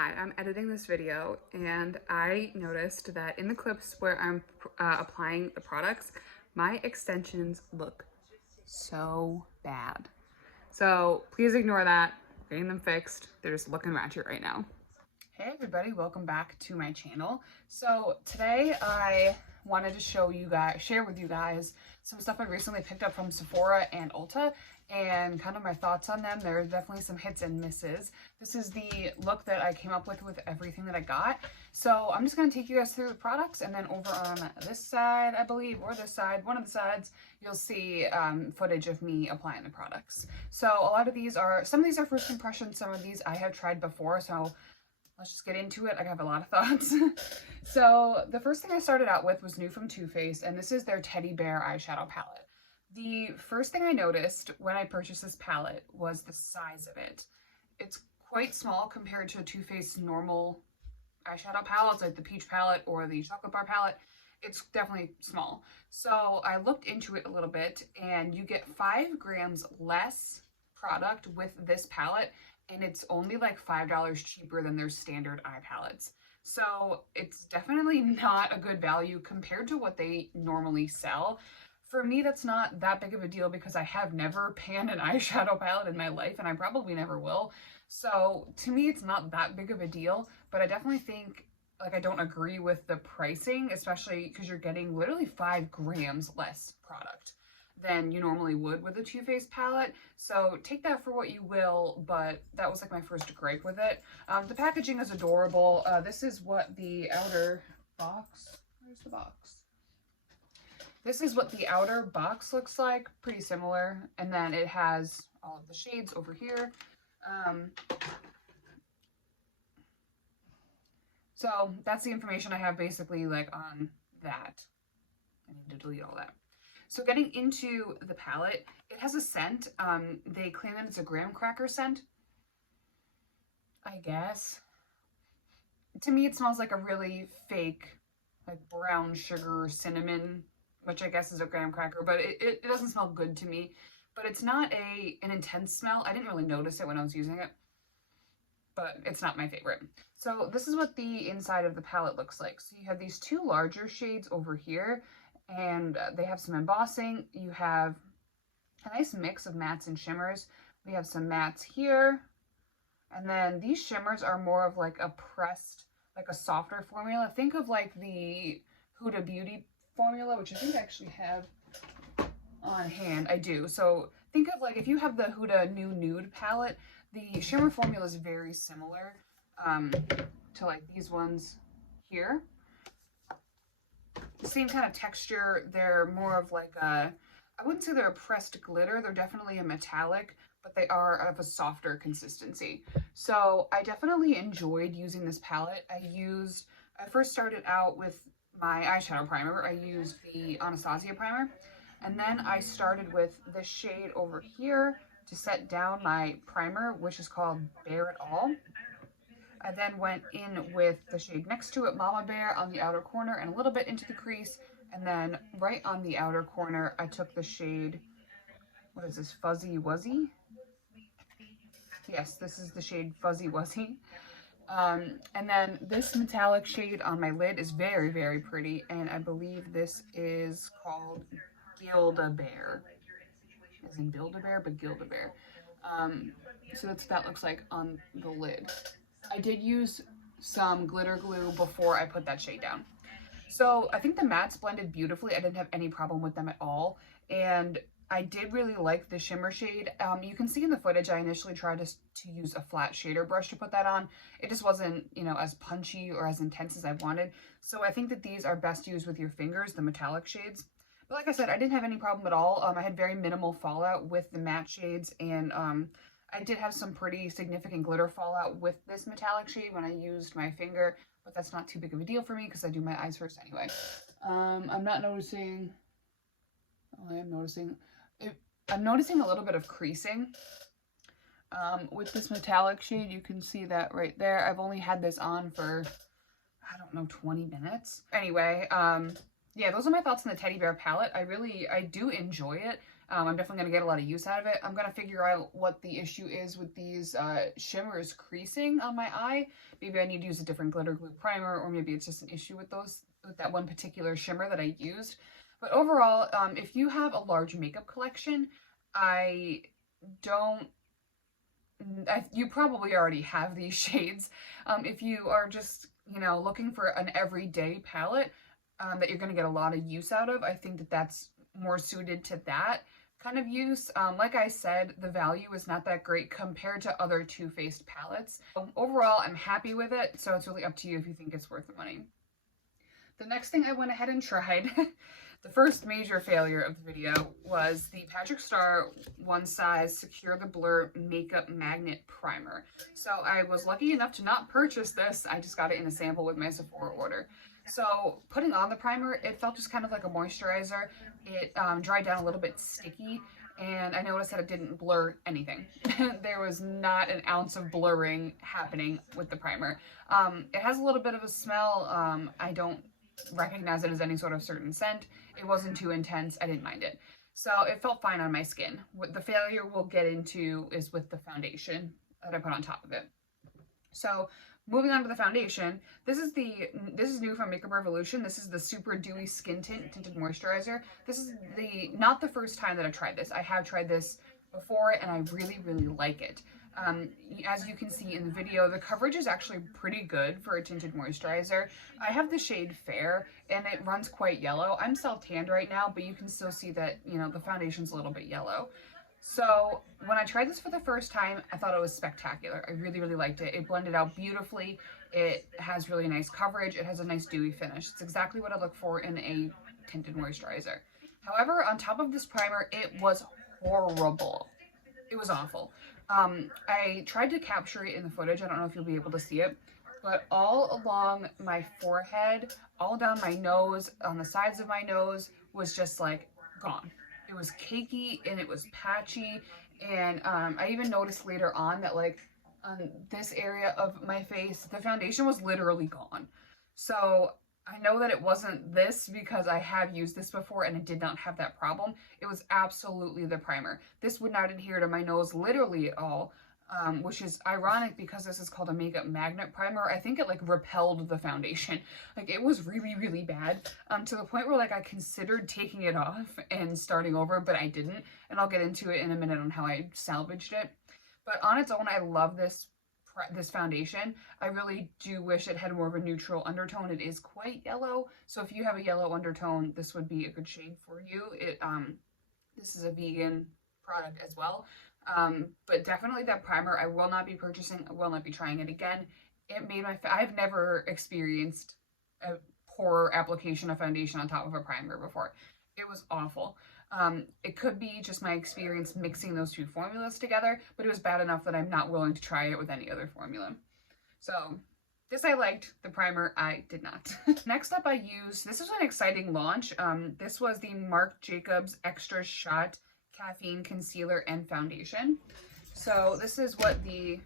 Hi, I'm editing this video and I noticed that in the clips where I'm applying the products, my extensions look so bad. So please ignore that. I'm getting them fixed. They're just looking ratchet right now. Hey everybody, welcome back to my channel. So today I wanted to share with you guys some stuff I recently picked up from Sephora and Ulta and kind of my thoughts on them. There are definitely some hits and misses. This is the look that I came up with everything that I got. So I'm just going to take you guys through the products, and then over on this side, I believe, or this side, one of the sides, you'll see footage of me applying the products. So a lot of these are, some of these are first impressions, some of these I have tried before, so let's just get into it. I have a lot of thoughts. So the first thing I started out with was new from Too Faced, and this is their Teddy Bear eyeshadow palette. The first thing I noticed when I purchased this palette was the size of it. It's quite small compared to a Too Faced normal eyeshadow palettes, like the Peach palette or the Chocolate Bar palette. It's definitely small. So I looked into it a little bit, and you get 5 grams less product with this palette, and it's only like $5 cheaper than their standard eye palettes. So it's definitely not a good value compared to what they normally sell. For me, that's not that big of a deal because I have never panned an eyeshadow palette in my life, and I probably never will. So to me, it's not that big of a deal, but I definitely think, like, I don't agree with the pricing, especially because you're getting literally 5 grams less product than you normally would with a Too Faced palette. So take that for what you will, but that was like my first gripe with it. The packaging is adorable. This is what the outer box, where's the box? This is what the outer box looks like, pretty similar. And then it has all of the shades over here. So that's the information I have basically like on that. I need to delete all that. So getting into the palette, it has a scent. They claim that it's a graham cracker scent, I guess. To me, it smells like a really fake, like brown sugar cinnamon, which I guess is a graham cracker, but it doesn't smell good to me. But it's not an intense smell. I didn't really notice it when I was using it, but it's not my favorite. So this is what the inside of the palette looks like. So you have these 2 larger shades over here, and they have some embossing. You have a nice mix of mattes and shimmers. We have some mattes here, and then these shimmers are more of like a pressed, like a softer formula. Think of like the Huda Beauty formula, which I think I actually have on hand. I do. So think of like if you have the Huda New Nude palette, the shimmer formula is very similar to like these ones here. The same kind of texture. They're more of like a, I wouldn't say they're a pressed glitter. They're definitely a metallic, but they are of a softer consistency. So I definitely enjoyed using this palette. I first started out with my eyeshadow primer. I used the Anastasia primer, and then I started with this shade over here to set down my primer, which is called Bare It All. I then went in with the shade next to it, Mama Bear, on the outer corner and a little bit into the crease, and then right on the outer corner I took the shade, what is this, Fuzzy Wuzzy? Yes, this is the shade Fuzzy Wuzzy. And then this metallic shade on my lid is very, very pretty, and I believe this is called Gilda-Bear. As in Build-A-Bear, but Gilda-Bear. So that's what that looks like on the lid. I did use some glitter glue before I put that shade down. So I think the mattes blended beautifully. I didn't have any problem with them at all, and I did really like the shimmer shade. You can see in the footage I initially tried to use a flat shader brush to put that on. It just wasn't, you know, as punchy or as intense as I wanted. So I think that these are best used with your fingers, the metallic shades. But like I said, I didn't have any problem at all. I had very minimal fallout with the matte shades, and I did have some pretty significant glitter fallout with this metallic shade when I used my finger, but that's not too big of a deal for me because I do my eyes first anyway. I'm not noticing, oh, I am noticing, I'm noticing a little bit of creasing with this metallic shade. You can see that right there. I've only had this on for, I don't know, 20 minutes. Anyway, yeah, those are my thoughts on the Teddy Bear palette. I do enjoy it. I'm definitely going to get a lot of use out of it. I'm going to figure out what the issue is with these shimmers creasing on my eye. Maybe I need to use a different glitter glue primer, or maybe it's just an issue with that one particular shimmer that I used. But overall, if you have a large makeup collection, you probably already have these shades. If you are just, you know, looking for an everyday palette that you're going to get a lot of use out of, I think that that's more suited to that kind of use. Like I said, the value is not that great compared to other Too Faced palettes. Overall, I'm happy with it, so it's really up to you if you think it's worth the money. The next thing I went ahead and tried, the first major failure of the video, was the Patrick Starr One Size Secure the Blur Makeup Magnet Primer. So I was lucky enough to not purchase this. I just got it in a sample with my Sephora order. So putting on the primer, it felt just kind of like a moisturizer. It dried down a little bit sticky, and I noticed that it didn't blur anything. There was not an ounce of blurring happening with the primer. It has a little bit of a smell. I don't recognize it as any sort of certain scent. It wasn't too intense. I didn't mind it. So it felt fine on my skin. What the failure we'll get into is with the foundation that I put on top of it. So moving on to the foundation, this is new from Makeup Revolution. This is the Super Dewy Skin Tint Tinted Moisturizer. This is not the first time that I've tried this. I have tried this before, and I really, really like it. As you can see in the video, the coverage is actually pretty good for a tinted moisturizer. I have the shade Fair, and it runs quite yellow. I'm self-tanned right now, but you can still see that, you know, the foundation's a little bit yellow. So when I tried this for the first time, I thought it was spectacular. I really, really liked it. It blended out beautifully. It has really nice coverage. It has a nice dewy finish. It's exactly what I look for in a tinted moisturizer. However, on top of this primer, it was horrible. It was awful. I tried to capture it in the footage. I don't know if you'll be able to see it, but all along my forehead, all down my nose, on the sides of my nose, was just like gone. It was cakey and it was patchy, and I even noticed later on that, like, on this area of my face, the foundation was literally gone. So I know that it wasn't this because I have used this before and it did not have that problem. It was absolutely the primer. This would not adhere to my nose literally at all, which is ironic because this is called a makeup magnet primer. I think it like repelled the foundation. Like, it was really, really bad, to the point where like I considered taking it off and starting over, but I didn't. And I'll get into it in a minute on how I salvaged it. But on its own, I love this foundation. I really do wish it had more of a neutral undertone. It is quite yellow, so if you have a yellow undertone, this would be a good shade for you. This is a vegan product as well, but definitely that primer I will not be purchasing. I will not be trying it again. It made I've never experienced a poor application of foundation on top of a primer before. It was awful. It could be just my experience mixing those two formulas together, but it was bad enough that I'm not willing to try it with any other formula. So this I liked, the primer I did not. Next up this was an exciting launch. This was the Marc Jacobs Extra Shot Caffeine Concealer and Foundation. So this is what the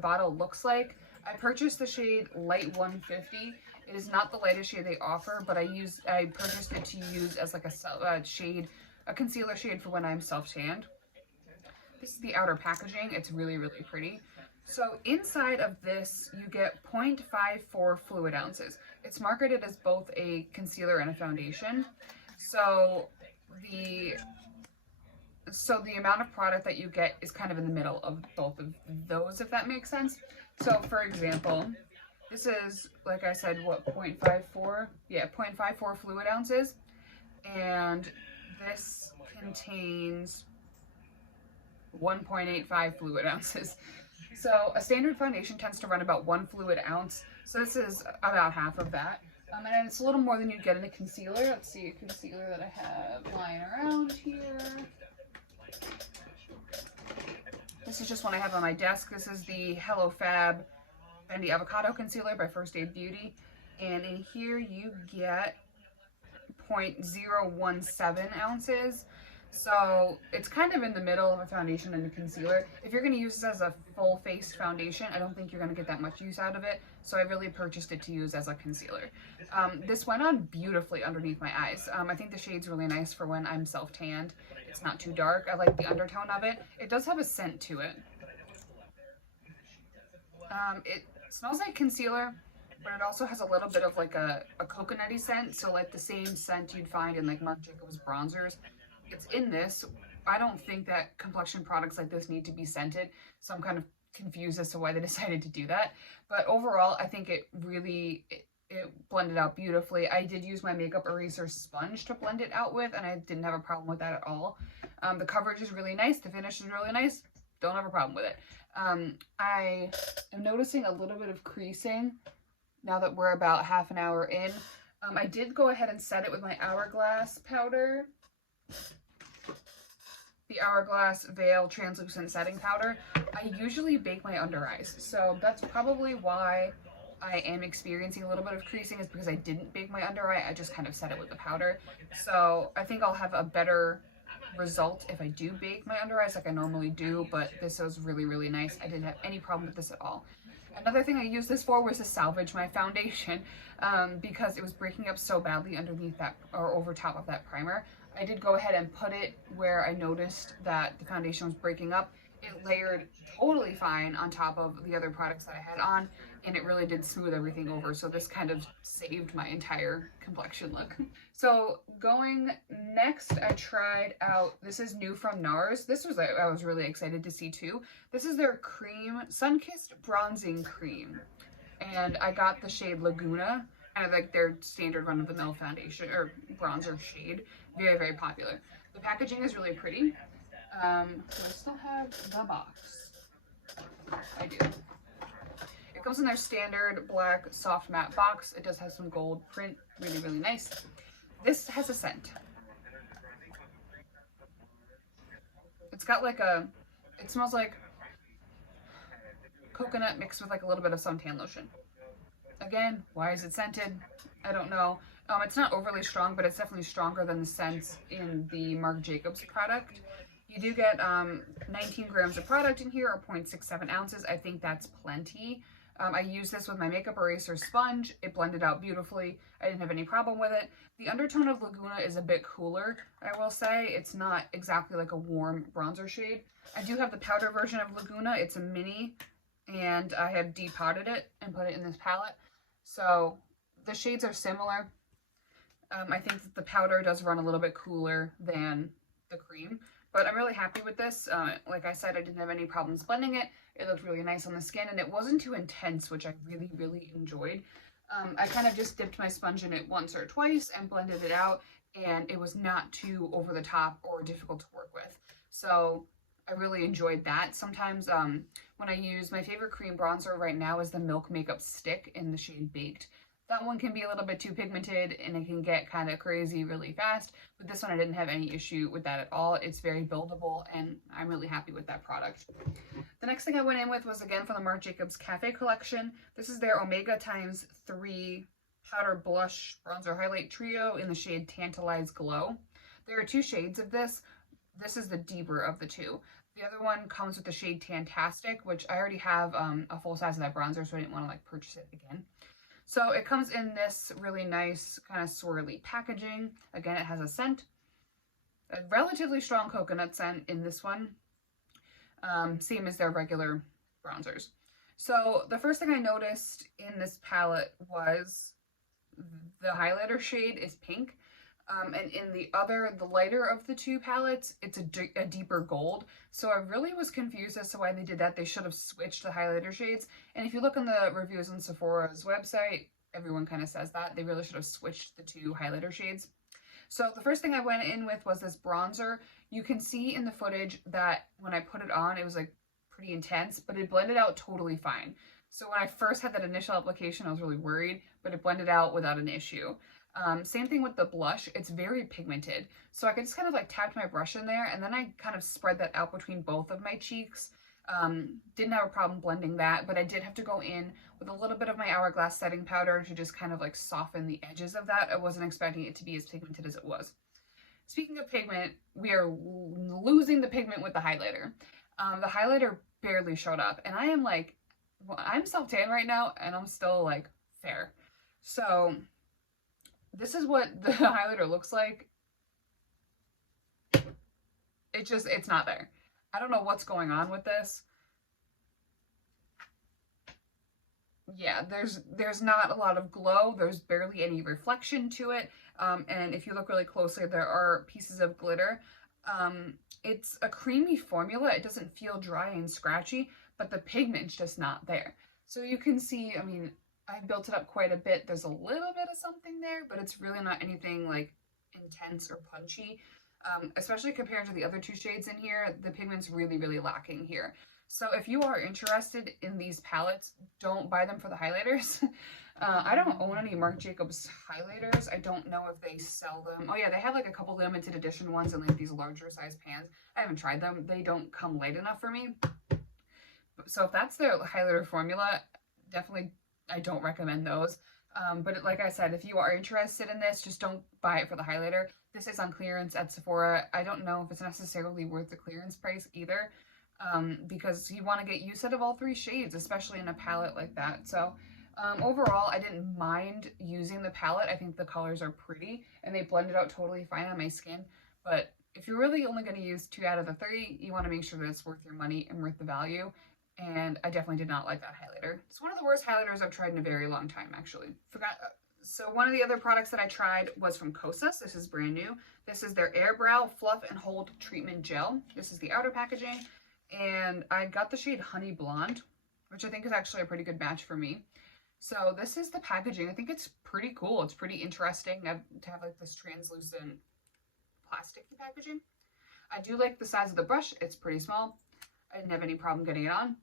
bottle looks like. I purchased the shade Light 150. It is not the lightest shade they offer, but I purchased it to use as like a concealer shade for when I'm self-tanned. This is the outer packaging. It's really, really pretty. So inside of this, you get 0.54 fluid ounces. It's marketed as both a concealer and a foundation. So the amount of product that you get is kind of in the middle of both of those, if that makes sense. So for example, this is, like I said, what, 0.54? Yeah, 0.54 fluid ounces. And this contains 1.85 fluid ounces. So a standard foundation tends to run about 1 fluid ounce. So this is about half of that. And it's a little more than you'd get in a concealer. Let's see a concealer that I have lying around here. This is just one I have on my desk. This is the Hello Fab Bendy Avocado Concealer by First Aid Beauty. And in here you get 0.017 ounces. So it's kind of in the middle of a foundation and a concealer. If you're going to use this as a full face foundation, I don't think you're going to get that much use out of it. So I really purchased it to use as a concealer. This went on beautifully underneath my eyes. I think the shade's really nice for when I'm self-tanned. It's not too dark. I like the undertone of it. It does have a scent to it. It smells like concealer, but it also has a little bit of like a coconutty scent. So like the same scent you'd find in like Marc Jacobs bronzers. It's in this. I don't think that complexion products like this need to be scented. So I'm kind of confused as to why they decided to do that. But overall, I think it really, it blended out beautifully. I did use my makeup eraser sponge to blend it out with, and I didn't have a problem with that at all. The coverage is really nice. The finish is really nice. Don't have a problem with it. I am noticing a little bit of creasing now that we're about half an hour in. I did go ahead and set it with my Hourglass powder. The Hourglass Veil Translucent Setting Powder. I usually bake my under eyes, so that's probably why I am experiencing a little bit of creasing, is because I didn't bake my under eye. I just kind of set it with the powder. So I think I'll have a better result if I do bake my under eyes like I normally do, but this was really, really nice. I didn't have any problem with this at all. Another thing I used this for was to salvage my foundation because it was breaking up so badly underneath that, or over top of that primer. I did go ahead and put it where I noticed that the foundation was breaking up. It layered totally fine on top of the other products that I had on, and it really did smooth everything over. So this kind of saved my entire complexion look. So going next, I tried out, this is new from Nars. This was, I was really excited to see too. This is their cream, Sun-Kissed Bronzing Cream. And I got the shade Laguna, kind of like their standard run-of-the-mill foundation or bronzer shade. Very, very popular. The packaging is really pretty. Do I still have the box? I do. It comes in their standard black soft matte box. It does have some gold print. Really, really nice. This has a scent. It's got like a, it smells like coconut mixed with like a little bit of suntan lotion. Again, why is it scented? I don't know. It's not overly strong, but it's definitely stronger than the scents in the Marc Jacobs product. You do get 19 grams of product in here, or 0.67 ounces. I think that's plenty. I used this with my makeup eraser sponge. It blended out beautifully. I didn't have any problem with it. The undertone of Laguna is a bit cooler, I will say. It's not exactly like a warm bronzer shade. I do have the powder version of Laguna. It's a mini, and I had depotted it and put it in this palette. So the shades are similar. I think that the powder does run a little bit cooler than the cream, but I'm really happy with this. Like I said, I didn't have any problems blending it. It looked really nice on the skin, and it wasn't too intense, which I really, really enjoyed. I kind of just dipped my sponge in it once or twice and blended it out, and it was not too over the top or difficult to work with. So I really enjoyed that. Sometimes when I use my favorite cream bronzer right now is the Milk Makeup Stick in the shade Baked. That one can be a little bit too pigmented and it can get kind of crazy really fast, but this one I didn't have any issue with that at all. It's very buildable and I'm really happy with that product. The next thing I went in with was again from the Marc Jacobs Cafe collection. This is their Omega x 3 Powder Blush Bronzer Highlight Trio in the shade Tantalize Glow. There are two shades of this. This is the deeper of the two. The other one comes with the shade Tantastic, which I already have a full size of that bronzer, so I didn't want to like purchase it again. So it comes in this really nice kind of swirly packaging. Again, it has a scent, a relatively strong coconut scent in this one, same as their regular bronzers. So the first thing I noticed in this palette was the highlighter shade is pink. And in the other, the lighter of the two palettes, it's a deeper gold. So I really was confused as to why they did that. They should have switched the highlighter shades. And if you look on the reviews on Sephora's website, everyone kind of says that. They really should have switched the two highlighter shades. So the first thing I went in with was this bronzer. You can see in the footage that when I put it on, it was like pretty intense, but it blended out totally fine. So when I first had that initial application, I was really worried, but it blended out without an issue. Same thing with the blush. It's very pigmented. So I could just kind of like tap my brush in there and then I kind of spread that out between both of my cheeks. Didn't have a problem blending that, but I did have to go in with a little bit of my Hourglass setting powder to just kind of like soften the edges of that. I wasn't expecting it to be as pigmented as it was. Speaking of pigment, we are losing the pigment with the highlighter. The highlighter barely showed up. And I am like, well, I'm self-tan right now and I'm still like fair. So this is what the highlighter looks like. It's not there. I don't know what's going on with this. Yeah, there's not a lot of glow. There's barely any reflection to it. And if you look really closely, there are pieces of glitter. It's a creamy formula. It doesn't feel dry and scratchy, but the pigment's just not there. So you can see, I mean, I built it up quite a bit. There's a little bit of something there, but it's really not anything like intense or punchy. Especially compared to the other two shades in here, the pigment's really, really lacking here. So if you are interested in these palettes, don't buy them for the highlighters. I don't own any Marc Jacobs highlighters. I don't know if they sell them. Oh yeah, they have like a couple limited edition ones in like these larger size pans. I haven't tried them. They don't come light enough for me. So if that's their highlighter formula, definitely I don't recommend those. But like I said, if you are interested in this, just don't buy it for the highlighter. This is on clearance at Sephora. I don't know if it's necessarily worth the clearance price either, because you want to get use out of all three shades, especially in a palette like that. So overall, I didn't mind using the palette. I think the colors are pretty and they blended out totally fine on my skin. But if you're really only going to use 2 out of the 3, you want to make sure that it's worth your money and worth the value. And I definitely did not like that highlighter. It's one of the worst highlighters I've tried in a very long time, actually. So one of the other products that I tried was from Kosas. This is brand new. This is their Air Brow Fluff and Hold Treatment Gel. This is the outer packaging. And I got the shade Honey Blonde, which I think is actually a pretty good match for me. So this is the packaging. I think it's pretty cool. It's pretty interesting to have like this translucent plasticky packaging. I do like the size of the brush. It's pretty small. I didn't have any problem getting it on.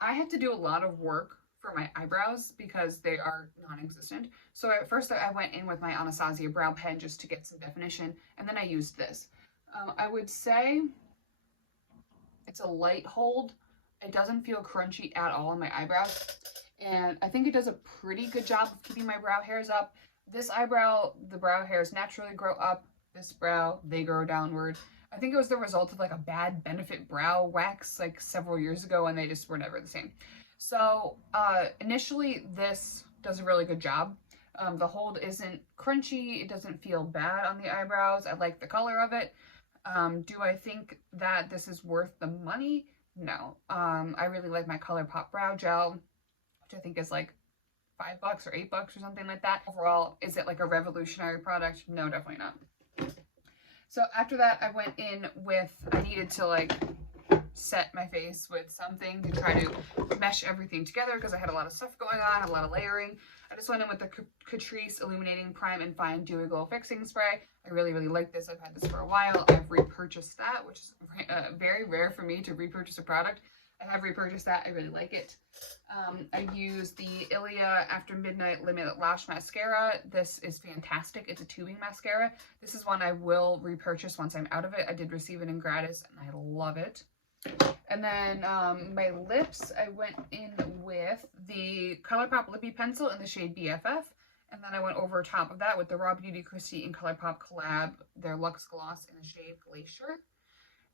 I had to do a lot of work for my eyebrows because they are non-existent. So at first I went in with my Anastasia brow pen just to get some definition, and then I used this. I would say it's a light hold. It doesn't feel crunchy at all in my eyebrows, and I think it does a pretty good job of keeping my brow hairs up. This eyebrow, the brow hairs naturally grow up. This brow, they grow downward. I think it was the result of like a bad Benefit brow wax like several years ago, and they just were never the same. So initially this does a really good job. The hold isn't crunchy. It doesn't feel bad on the eyebrows. I like the color of it. Do I think that this is worth the money? No. I really like my ColourPop brow gel, which I think is like $5 or $8 or something like that. Overall, is it like a revolutionary product? No, definitely not. So after that, I went in with, I needed to like set my face with something to try to mesh everything together because I had a lot of stuff going on, a lot of layering. I just went in with the Catrice Illuminating Prime and Fine Dewy Glow Fixing Spray. I really, really like this. I've had this for a while. I've repurchased that, which is very rare for me to repurchase a product. I have repurchased that. I really like it. I used the Ilia After Midnight Limited Lash Mascara. This is fantastic. It's a tubing mascara. This is one I will repurchase once I'm out of it. I did receive it in gratis and I love it. And then my lips, I went in with the ColourPop Lippy Pencil in the shade BFF. And then I went over top of that with the Raw Beauty Christie and ColourPop collab, their Luxe Gloss in the shade Glacier.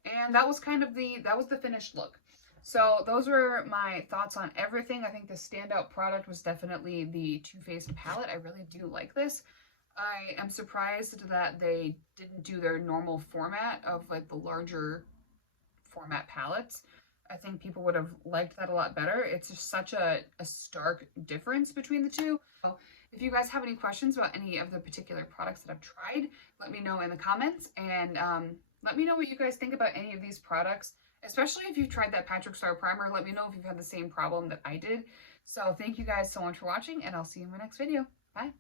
And that was kind of that was the finished look. So those were my thoughts on everything. I think the standout product was definitely the Too Faced palette. I really do like this. I am surprised that they didn't do their normal format of like the larger format palettes. I think people would have liked that a lot better. It's just such a stark difference between the two. So if you guys have any questions about any of the particular products that I've tried, let me know in the comments, and let me know what you guys think about any of these products. Especially if you've tried that Patrick Starr primer, let me know if you've had the same problem that I did. So thank you guys so much for watching, and I'll see you in my next video. Bye.